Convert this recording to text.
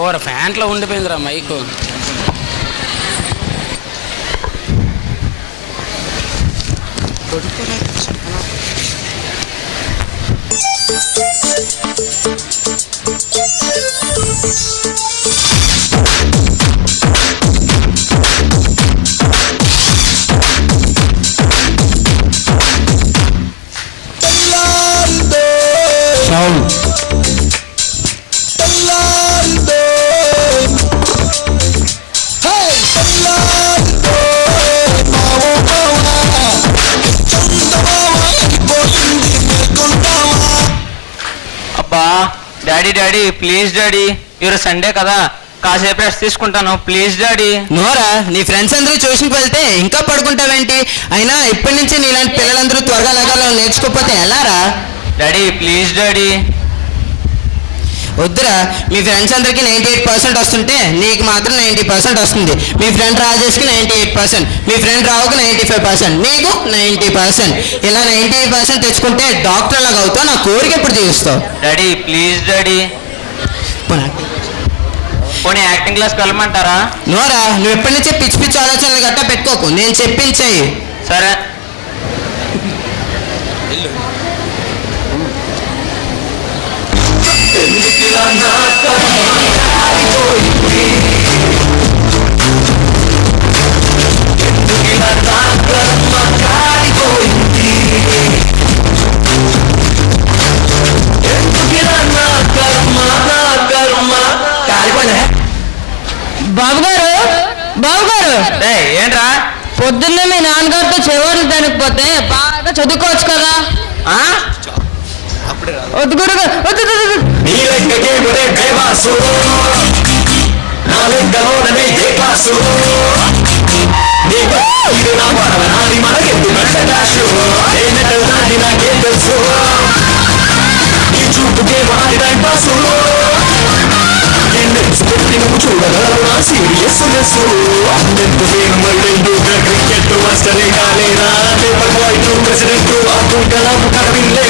ఓర ఫ్యాంట్లో ఉండిపోయిందిరా మైకు. అబ్బా daddy daddy please daddy, ఈరోజు సండే కదా, కాసేపు రెస్ట్ తీసుకుంటాను ప్లీజ్ డాడీ. నోరా, నీ ఫ్రెండ్స్ అందరూ ట్యూషన్కి వెళ్తే ఇంకా పడుకుంటావేంటి? అయినా ఇప్పటి నుంచి నీలాంటి పిల్లలందరూ త్వరగా లగాలో నేర్చుకోకపోతే ఎలారా? Daddy please daddy. వద్దురా, మీ ఫ్రెండ్స్ అందరికీ 98% వస్తుంటే నీకు మాత్రం 90% వస్తుంది. మీ ఫ్రెండ్ రాజేష్కి 98%, మీ ఫ్రెండ్ రావుకి 95%, నీకు 90%. ఇలా 90% తెచ్చుకుంటే డాక్టర్ లాగా అవుతావు. నా కోరిక ఎప్పుడు తీరుస్తావు? Daddy please daddy. పోనీ యాక్టింగ్ క్లాస్కి వెళ్ళమంటారా? నోరా, నువ్వు ఎప్పటి నుంచే పిచ్చి పిచ్చి ఆలోచనలు గట్టా పెట్టుకోకు, నేను చెప్పించేయి. సరే. బాబుగారు, బాబుగారు, ఏంట్రా పొద్దున్నే మీ నాన్నగారితో చెవాట్లు తినకపోతే బాగా చదువుకోవచ్చు కదా. వద్దు గురుగారు, వద్దు. చూడగలరా సీరియస్ క్రికెట్ మాస్టర్ కాలేరా paper boy to president Abdul Kalam కవిల్లే